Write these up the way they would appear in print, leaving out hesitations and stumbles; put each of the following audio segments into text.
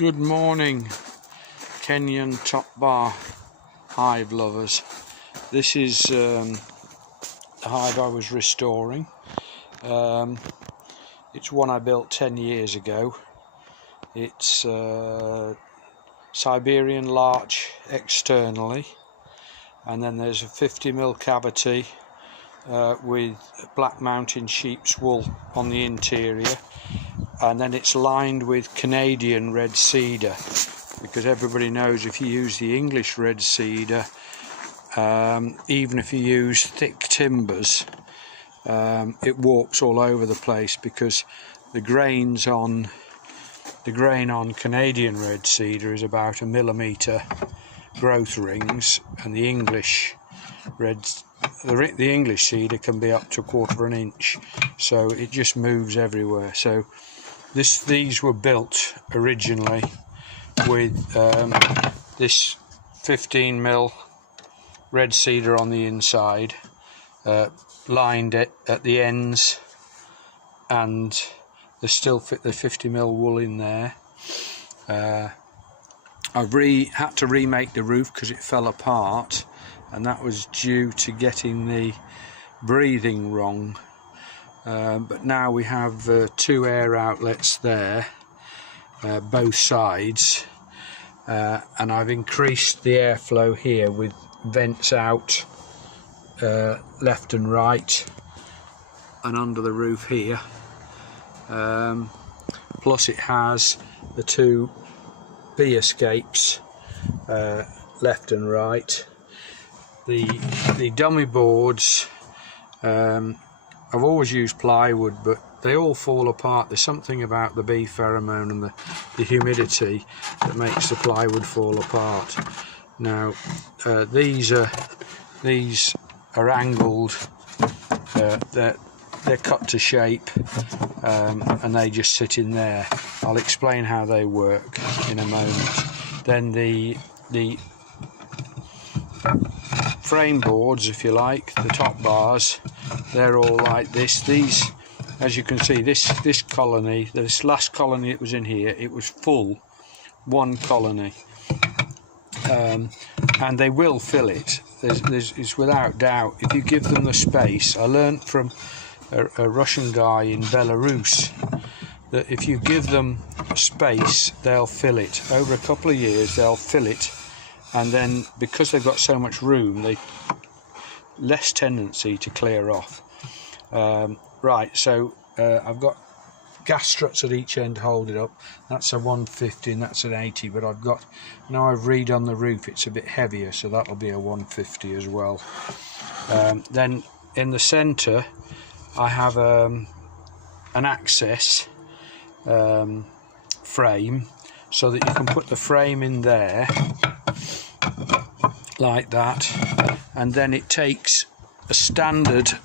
Good morning, Kenyan top bar hive lovers. This is the hive I was restoring. It's one I built 10 years ago. It's Siberian larch externally, and then there's a 50mm cavity with Black Mountain sheep's wool on the interior, and then it's lined with Canadian red cedar, because everybody knows if you use the English red cedar, even if you use thick timbers, it warps all over the place, because the grain on Canadian red cedar is about 1 millimetre growth rings, and the English cedar can be up to 1/4 inch, so it just moves everywhere. So these were built originally with this 15mm red cedar on the inside, lined it at the ends, and they still fit the 50mm wool in there. I've had to remake the roof because it fell apart, and that was due to getting the breathing wrong. But now we have 2 air outlets there, both sides, and I've increased the airflow here with vents out left and right and under the roof here. Plus it has the 2 bee escapes left and right. The dummy boards, I've always used plywood, but they all fall apart. There's something about the bee pheromone and the humidity that makes the plywood fall apart. Now these are angled, they're cut to shape, and they just sit in there. I'll explain how they work in a moment. Then the frame boards, if you like, the top bars, they're all like this. These, as you can see, this colony, this last colony that was in here, it was full, 1 colony, and they will fill it. It's without doubt, if you give them the space. I learnt from a Russian guy in Belarus that if you give them space, they'll fill it. Over a couple of years they'll fill it, and then because they've got so much room, they less tendency to clear off. Right, so I've got gas struts at each end to hold it up. That's a 150 and that's an 80, but now I've redone the roof, it's a bit heavier, so that'll be a 150 as well. Then in the centre I have an access frame, so that you can put the frame in there like that, and then it takes a standard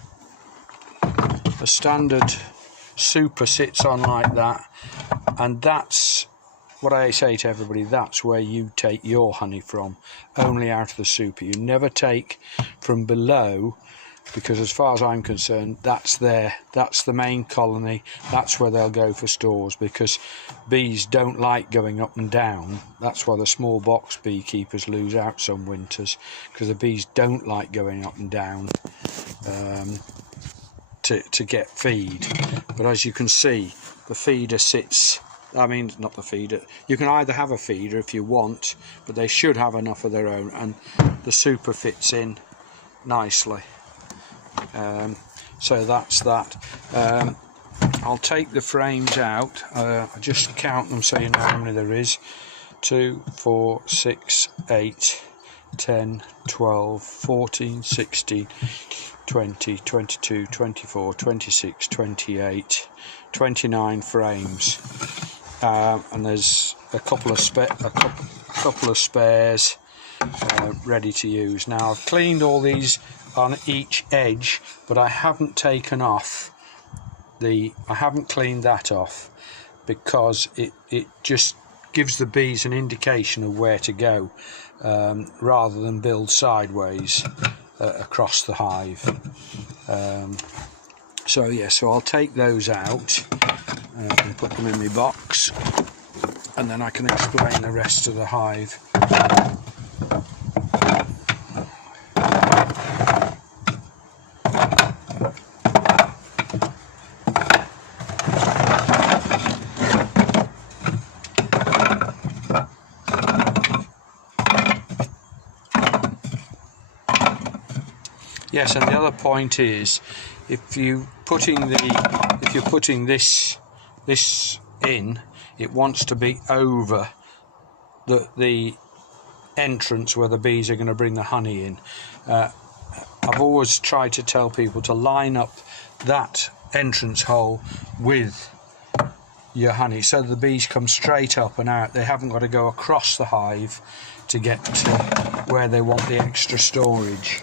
super sits on like that, and that's what I say to everybody, that's where you take your honey from, only out of the super. You never take from below, because as far as I'm concerned, that's the main colony, that's where they'll go for stores, because bees don't like going up and down. That's why the small box beekeepers lose out some winters, because the bees don't like going up and down to get feed. But as you can see, the feeder sits, I mean, not the feeder, you can either have a feeder if you want, but they should have enough of their own, and the super fits in nicely. So that's that. I'll take the frames out. I just count them so you know how many there is. 2, 4, 6, 8, 10, 12, 14, 16, 20, 22, 24, 26, 28, 29 frames, and there's a couple of spares ready to use. Now I've cleaned all these on each edge, but I haven't taken off I haven't cleaned that off, because it just gives the bees an indication of where to go, rather than build sideways across the hive. So I'll take those out and put them in my box. and then I can explain the rest of the hive. Yes, and the other point is, if you're putting this in, it wants to be over the entrance where the bees are going to bring the honey in. I've always tried to tell people to line up that entrance hole with your honey, so the bees come straight up and out. They haven't got to go across the hive to get to where they want the extra storage.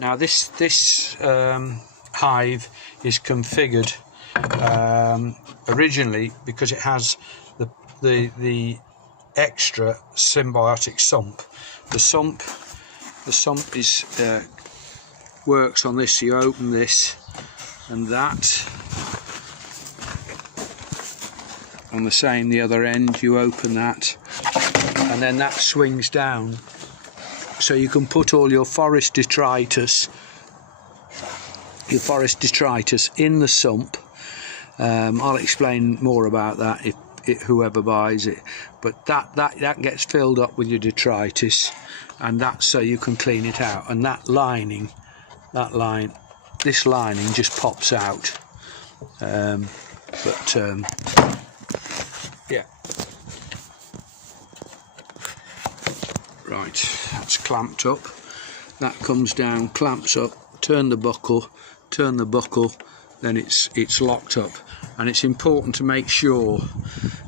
Now this hive is configured originally because it has the extra symbiotic sump. The sump is works on this. So you open this and that, on the other end you open that, and then that swings down. So you can put all your forest detritus in the sump. I'll explain more about that if whoever buys it. But that gets filled up with your detritus, and that's so you can clean it out. And this lining just pops out. Yeah. Right, that's clamped up. That comes down, clamps up, turn the buckle, then it's locked up. And it's important to make sure,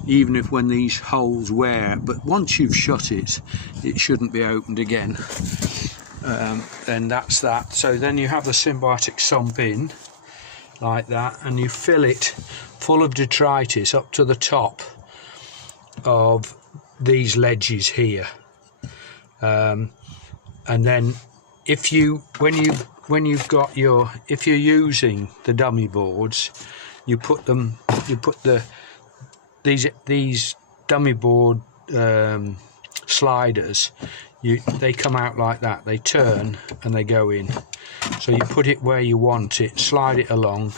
even if when these holes wear, but once you've shut it, it shouldn't be opened again. Then that's that. So then you have the symbiotic sump in, like that, and you fill it full of detritus up to the top of these ledges here. And then if you're using the dummy boards, you put these dummy board sliders, they come out like that, they turn and they go in. So you put it where you want it, slide it along,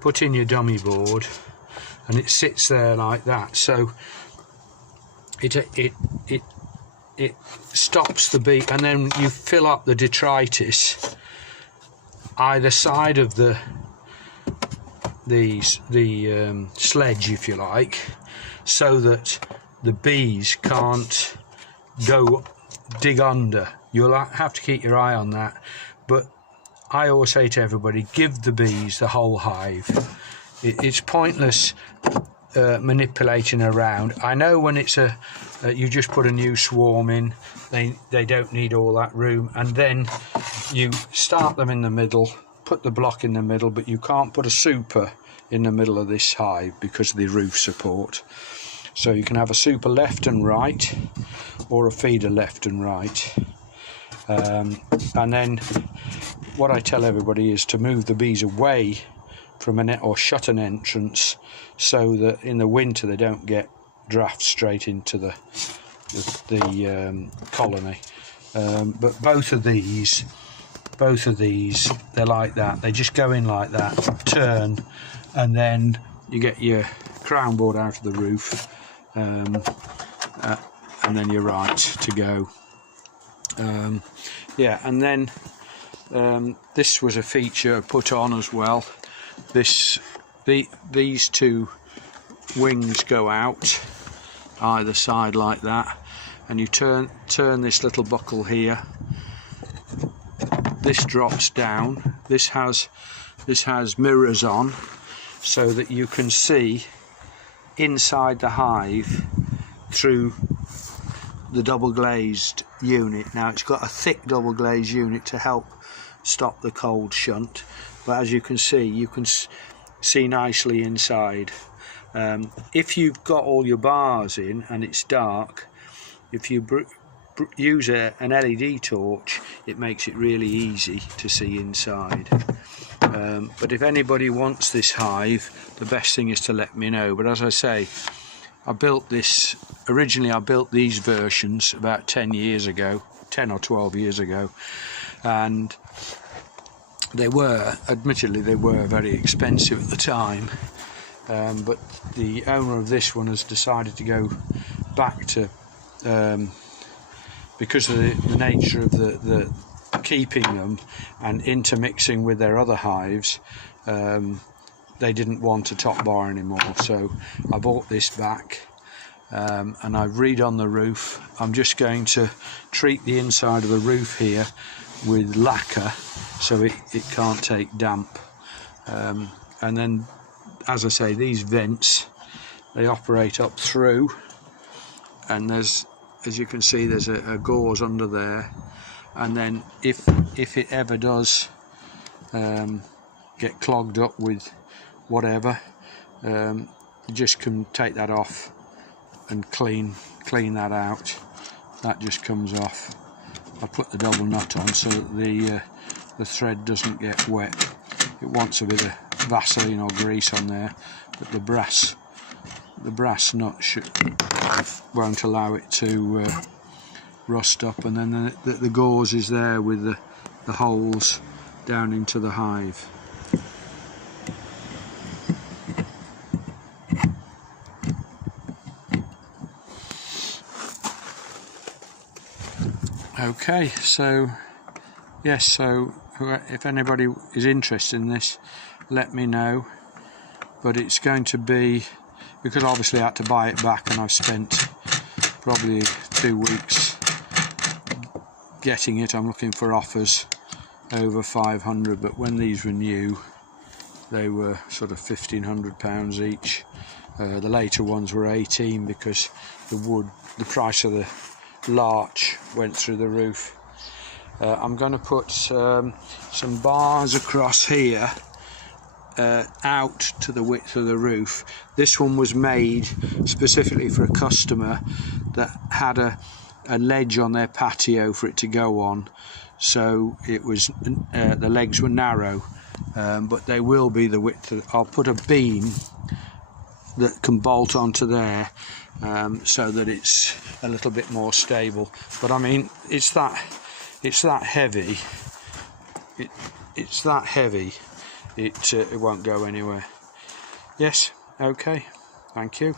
put in your dummy board, and it sits there like that. So it stops the bee, and then you fill up the detritus either side of the sledge, if you like, so that the bees can't go dig under. You'll have to keep your eye on that, but I always say to everybody, give the bees the whole hive. It's pointless manipulating around. I know when it's you just put a new swarm in, they don't need all that room, and then you start them in the middle, put the block in the middle, but you can't put a super in the middle of this hive because of the roof support. So you can have a super left and right, or a feeder left and right. And then what I tell everybody is to move the bees away from or shut an entrance, so that in the winter they don't get drafts straight into the colony. But both of these, they're like that. They just go in like that, turn, and then you get your crown board out of the roof, and then you're right to go. Yeah, and then this was a feature put on as well. These two wings go out either side like that, and you turn this little buckle here. This drops down. This has mirrors on, so that you can see inside the hive through the double glazed unit. Now it's got a thick double glazed unit to help stop the cold shunt, but as you can see nicely inside. If you've got all your bars in and it's dark, if you use an LED torch, it makes it really easy to see inside. But if anybody wants this hive, the best thing is to let me know. But as I say, I built this, originally I built these versions about 10 years ago, 10 or 12 years ago, and they were, admittedly they were very expensive at the time, but the owner of this one has decided to go back to, because of the nature of the keeping them and intermixing with their other hives, they didn't want a top bar anymore, so I bought this back, and I've redone the roof. I'm just going to treat the inside of the roof here with lacquer so it can't take damp, and then, as I say, these vents, they operate up through, and there's, as you can see, there's a gauze under there, and then if it ever does get clogged up with whatever, you just can take that off and clean that out. That just comes off. I put the double nut on so that the thread doesn't get wet. It wants a bit of Vaseline or grease on there, but the brass nut won't allow it to rust up, and then the gauze is there with the holes down into the hive. Okay, so yes, so if anybody is interested in this, let me know. But it's going to be, because obviously I had to buy it back, and I've spent probably 2 weeks getting it. I'm looking for offers over 500, but when these were new, they were sort of £1,500 each. The later ones were 18 because the price of the larch went through the roof. I'm going to put some bars across here out to the width of the roof. This one was made specifically for a customer that had a ledge on their patio for it to go on, so it was the legs were narrow, but they will be the width I'll put a beam that can bolt onto there, so that it's a little bit more stable. But I mean, it's that heavy. It's that heavy. It won't go anywhere. Yes. Okay. Thank you.